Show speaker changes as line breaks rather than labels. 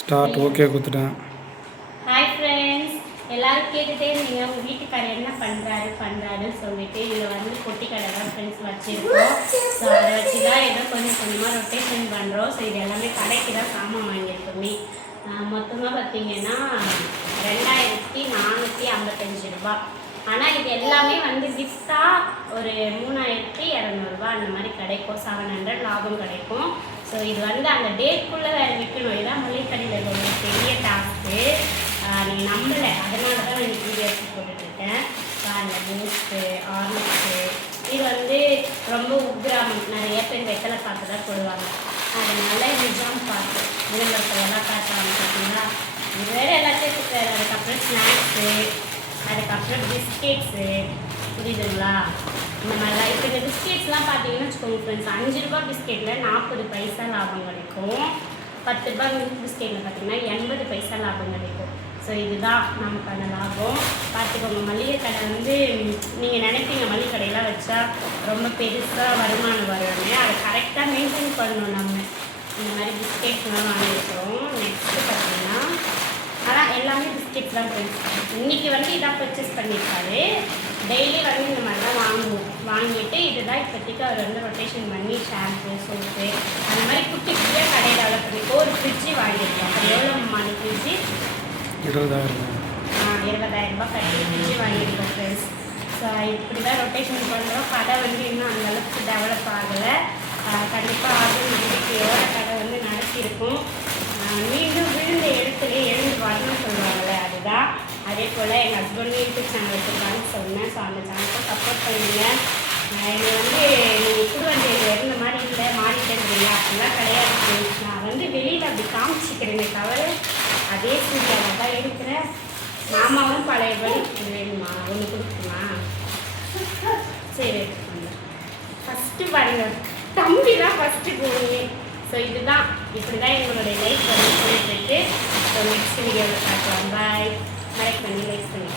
Start okay கொடுத்துட்டேன்.
Hi friends எல்லாரும் கேட்டுட்டே இருந்தீங்க. உங்கள் வீட்டுக்காரர் என்ன பண்ணுறாரு பண்ணுறாருன்னு சொல்லிட்டு இதில் வந்து பொட்டி கடை தான் ஃப்ரெண்ட்ஸ் வச்சுருக்கோம். ஸோ அதை வச்சு தான் ஏதோ கொஞ்சம் கொஞ்சமாக ரொட்டேஷன் பண்ணுறோம் ஸோ இது எல்லாமே கடைக்கு தான் சாமான் வாங்கியிருக்கோமே. மொத்தமாக பார்த்தீங்கன்னா ரெண்டாயிரத்தி நானூற்றி ஐம்பத்தஞ்சு ரூபா ஆனால் இது எல்லாமே வந்து கிஃப்டாக ஒரு மூணாயிரத்தி இரநூறுபா அந்த மாதிரி கிடைக்கும். செவன் ஹண்ட்ரட் லாபம் கிடைக்கும். ஸோ இது வந்து அந்த டேட்குள்ளே வேறு விற்கணும் இதுதான் மளிகைக்கடையில் ஒரு பெரிய டாஸ்க்கு நீங்கள் நம்பலை. அதனால தான் நான் இந்த வீடியோ போட்டுட்ருக்கேன் அந்த பூஸ்ட்டு ஆர்லிக்ஸு இது வந்து ரொம்ப உக்ராம். நிறைய பேர் வெத்தலை பார்த்து தான் போடுவாங்க. அதனால இதுதான் பார்த்து விளம்பரத்தில் எல்லாம் காட்டுவாங்க பார்த்தீங்களா இது வேறு எல்லாத்தையும் அதுக்கப்புறம் ஸ்நாக்ஸு அதுக்கப்புறம் பிஸ்கெட்ஸு eh. புரியுதுங்களா? இந்த மாதிரிலாம் இப்போ இந்த பிஸ்கெட்ஸ்லாம் பார்த்தீங்கன்னா வச்சுக்கோங்க ஃப்ரெண்ட்ஸ் அஞ்சு ரூபா பிஸ்கெட்டில் நாற்பது பைசா லாபம் கிடைக்கும். பத்து ரூபா மில்க் பிஸ்கெட்டில் பார்த்தீங்கன்னா எண்பது பைசா லாபம் கிடைக்கும். ஸோ இதுதான் நமக்கான லாபம். பார்த்துக்கோங்க மளிகை கடை வந்து நீங்கள் நினைப்பீங்க மளிகை கடையெல்லாம் வச்சா ரொம்ப பெருசாக வருமானம் வரும்னு. அதை கரெக்டாக மெயின்டைன் பண்ணணும் நம்ம. இந்த மாதிரி பிஸ்கெட்ஸ்லாம் வாங்கியிருக்கிறோம். நெக்ஸ்ட்டு பார்த்தீங்கன்னா ஆனால் எல்லாமே பிஸ்கெட் தான் ஃப்ரெண்ட்ஸ் இன்றைக்கி பர்ச்சேஸ் பண்ணியிருக்காரு. டெய்லி வந்து இந்த மாதிரி தான் வாங்குவோம். வாங்கிட்டு இதுதான் இப்போதைக்கு அவர் வந்து ரொட்டேஷன் பண்ணி ஷாம்பு சோப்பு அந்த மாதிரி குட்டி குட்டியாக கடையில் டெவலப் பண்ணிக்கோ ஒரு ஃப்ரிட்ஜு வாங்கியிருக்கோம். அது எவ்வளோ மாதிரி ஃப்ரிட்ஜு
இருபதாயிரம்
இருபதாயிரம் ரூபாய் கட்டி ஃப்ரிட்ஜு வாங்கியிருக்கோம் ஃப்ரெண்ட்ஸ் ஸோ இப்படி தான் ரொட்டேஷன் பண்ணுறோம் கடை வந்து இன்னும் அந்த அளவுக்கு டெவலப் ஆகலை. கண்டிப்பாக ஆகும் நம்பிக்கையோட கடை வந்து நடத்தியிருக்கும். மீண்டும் அதே போல் எங்கள் ஹஸ்பண்ட் யூடியூப் சேனல் வச்சுருக்கான்னு சொன்னேன். ஸோ அந்த சேனலுக்கு சப்போர்ட் பண்ணுங்க. என்னை வந்து நீங்கள் குடும்பத்தில் இருந்த மாதிரி இல்லை மாறிட்டேன்றீங்க அப்படிலாம் கிடையாது நான் வந்து வெளியில் அப்படி காமிச்சிக்கிறேனே தவிர அதே சூழ்நிலை தான் இருக்கிறேன். மாமாவும் பழையபடி இது வேணுமா? ஒன்று கொடுக்குமா சரி ஃபஸ்ட்டு பாருங்கள் தம்பி தான் ஃபஸ்ட்டு போகுங்க ஸோ இதுதான். இப்படி தான் எங்களுடைய லைஃப் வந்து போயிட்டுருக்கு. ஸோ நெக்ஸ்ட் வீடியோவில் பார்க்கலாம். பாய் லைக் பண்ணி லைக் பண்ணி